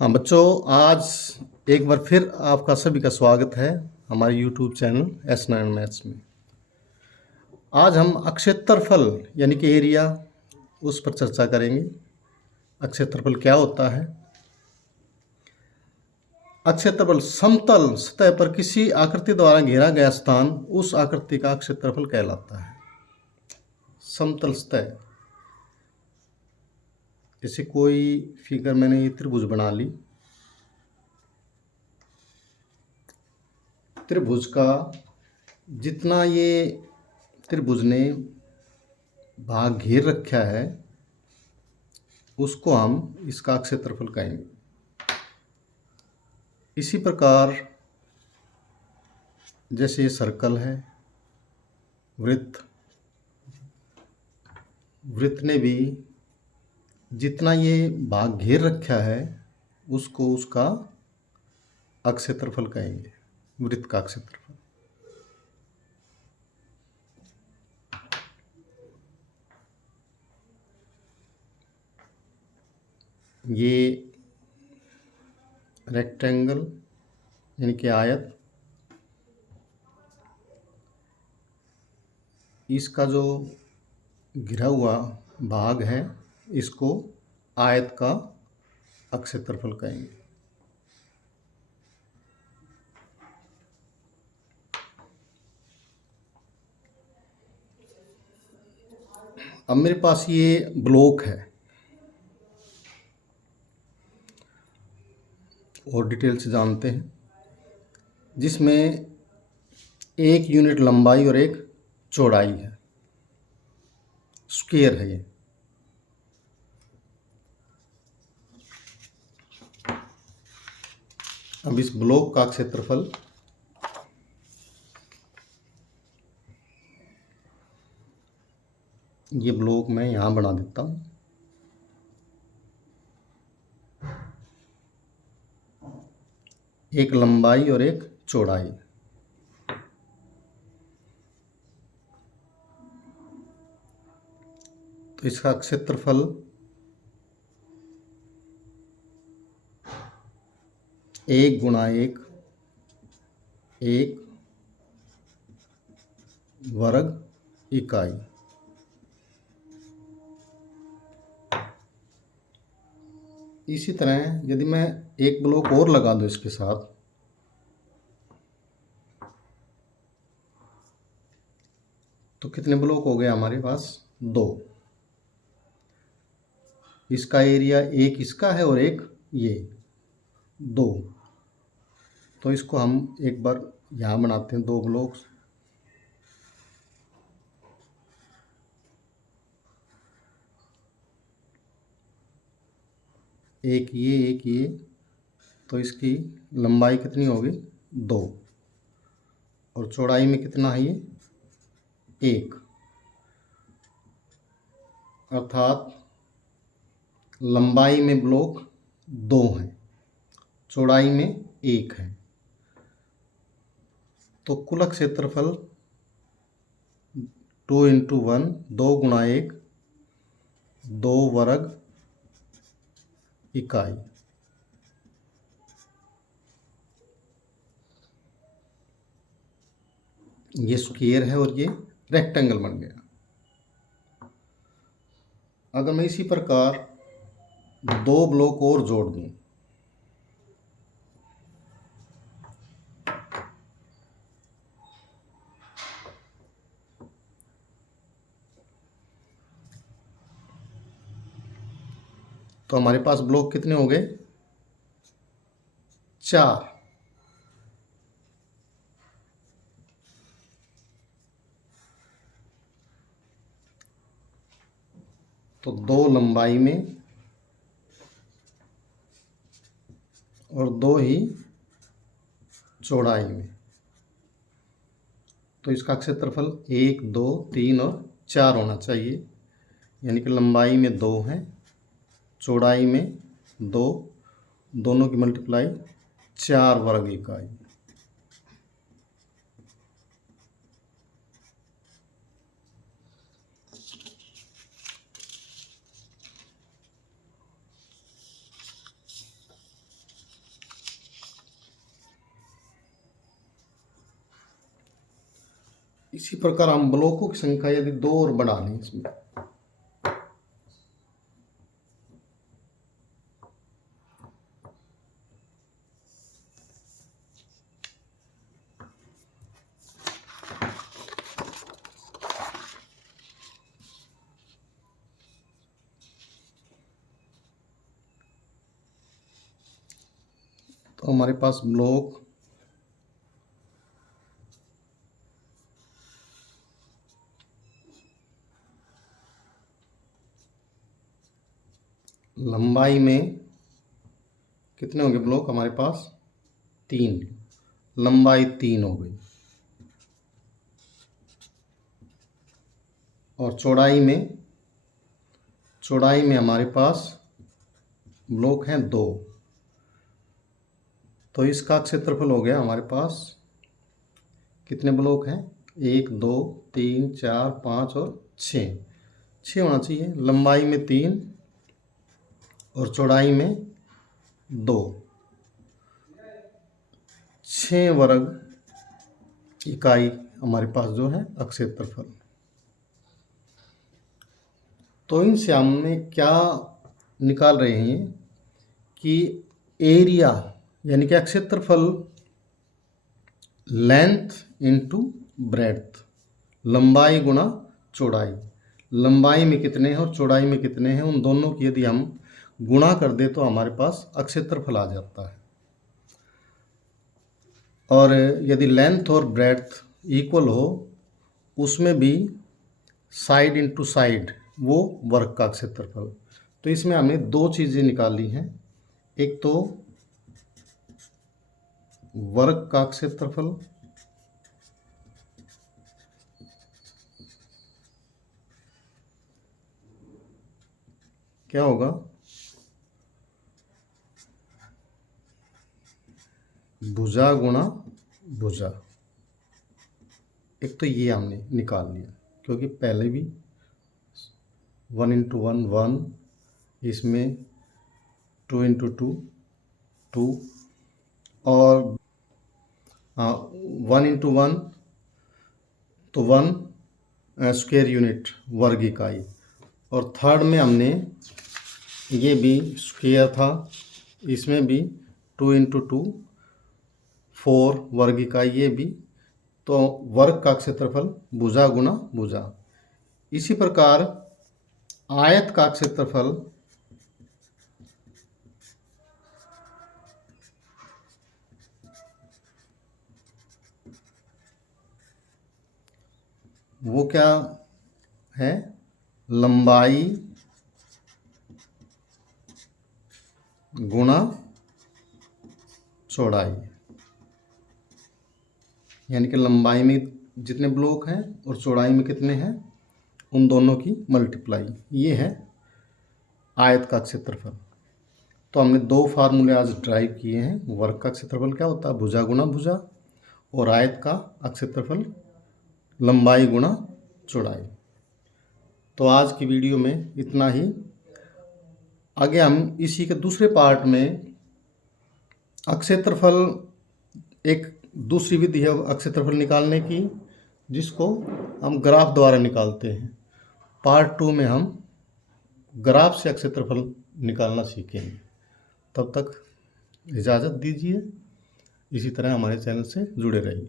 हाँ बच्चों, आज एक बार फिर आपका सभी का स्वागत है हमारे यूट्यूब चैनल S9 मैथ्स में। आज हम अक्षेत्रफल यानी कि एरिया उस पर चर्चा करेंगे। अक्षेत्रफल क्या होता है? अक्षेत्रफल समतल सतह पर किसी आकृति द्वारा घेरा गया स्थान उस आकृति का क्षेत्रफल कहलाता है। समतल सतह, जैसे कोई फिगर मैंने ये त्रिभुज बना ली, त्रिभुज का जितना ये त्रिभुज ने भाग घेर रखा है उसको हम इसका क्षेत्रफल कहेंगे। इसी प्रकार जैसे ये सर्कल है, वृत्त ने भी जितना ये भाग घेर रखा है उसको उसका क्षेत्रफल कहेंगे, वृत्त का क्षेत्रफल। ये रेक्टेंगल यानी कि आयत, इसका जो घिरा हुआ भाग है इसको आयत का क्षेत्रफल कहेंगे। अब मेरे पास ये ब्लॉक है और डिटेल से जानते हैं, जिसमें 1 यूनिट लंबाई और 1 चौड़ाई है। स्क्वायर है ये। अब इस ब्लॉक का क्षेत्रफल ये ब्लॉक मैं यहाँ बना देता हूँ। एक लंबाई और एक चौड़ाई। तो इसका क्षेत्रफल 1 गुणा 1 वर्ग इकाई। इसी तरह यदि मैं एक ब्लॉक और लगा दूं इसके साथ, तो कितने ब्लॉक हो गए हमारे पास? 2। इसका एरिया एक इसका है और एक ये 2। तो इसको हम एक बार यहाँ बनाते हैं, 2 ब्लॉक्स। एक ये, तो इसकी लंबाई कितनी होगी? 2। और चौड़ाई में कितना है ये? 1। अर्थात लंबाई में ब्लॉक 2 हैं, चौड़ाई में 1 है। तो कुल क्षेत्रफल 2 × 1, 2 गुणा 1, 2 वर्ग इकाई। ये स्क्वायर है और ये रेक्टेंगल बन गया। अगर मैं इसी प्रकार 2 ब्लॉक और जोड़ दूं, तो हमारे पास ब्लॉक कितने हो गए? 4। तो 2 लंबाई में और 2 ही चौड़ाई में। तो इसका क्षेत्रफल 1, 2, 3 और 4 होना चाहिए। यानी कि लंबाई में 2 है, चौड़ाई में 2, दोनों की मल्टीप्लाई 4 वर्ग इकाई। इसी प्रकार हम ब्लॉकों की संख्या यदि 2 और बढ़ा लें इसमें, तो हमारे पास ब्लॉक लंबाई में कितने होंगे ब्लॉक हमारे पास 3, लंबाई 3 हो गई, और चौड़ाई में हमारे पास ब्लॉक हैं 2, तो इसका क्षेत्रफल हो गया हमारे पास कितने ब्लॉक हैं 1 2 3 4 5 और 6 होना चाहिए। लंबाई में 3 और चौड़ाई में 2, 6 वर्ग इकाई हमारे पास जो है क्षेत्रफल। तो इनसे हमने क्या निकाल रहे हैं कि एरिया यानी कि क्षेत्रफल लेंथ इनटू ब्रेड्थ, लंबाई गुणा चौड़ाई, लंबाई में कितने हैं और चौड़ाई में कितने हैं, उन दोनों की यदि हम गुणा कर दे तो हमारे पास क्षेत्रफल आ जाता है। और यदि लेंथ और ब्रेड्थ इक्वल हो, उसमें भी साइड इनटू साइड वो वर्ग का क्षेत्रफल। तो इसमें हमने 2 चीज़ें निकाली हैं, एक तो वर्ग का क्षेत्रफल क्या होगा, भुजा गुणा भुजा। एक तो ये हमने निकाल लिया क्योंकि पहले भी 1 इंटू 1 1, इसमें 2 इंटू 2 2, और 1 इंटू 1 तो 1 स्क्वायर यूनिट वर्ग इकाई, और थर्ड में हमने ये भी स्क्वायर था, इसमें भी 2 इंटू 2 4 वर्ग इकाई, ये भी। तो वर्ग का क्षेत्रफल भुजा गुणा भुजा। इसी प्रकार आयत का क्षेत्रफल वो क्या है, लंबाई गुणा चौड़ाई, यानी कि लंबाई में जितने ब्लॉक हैं और चौड़ाई में कितने हैं, उन दोनों की मल्टीप्लाई, ये है आयत का क्षेत्रफल। तो हमने 2 फार्मूले आज ड्राइव किए हैं। वर्ग का क्षेत्रफल क्या होता है, भुजा गुणा भुजा, और आयत का क्षेत्रफल लंबाई गुणा चौड़ाई। तो आज की वीडियो में इतना ही। आगे हम इसी के दूसरे पार्ट में क्षेत्रफल, एक दूसरी विधि है क्षेत्रफल निकालने की, जिसको हम ग्राफ द्वारा निकालते हैं। पार्ट 2 में हम ग्राफ से क्षेत्रफल निकालना सीखेंगे। तब तक इजाज़त दीजिए, इसी तरह हमारे चैनल से जुड़े रहिए।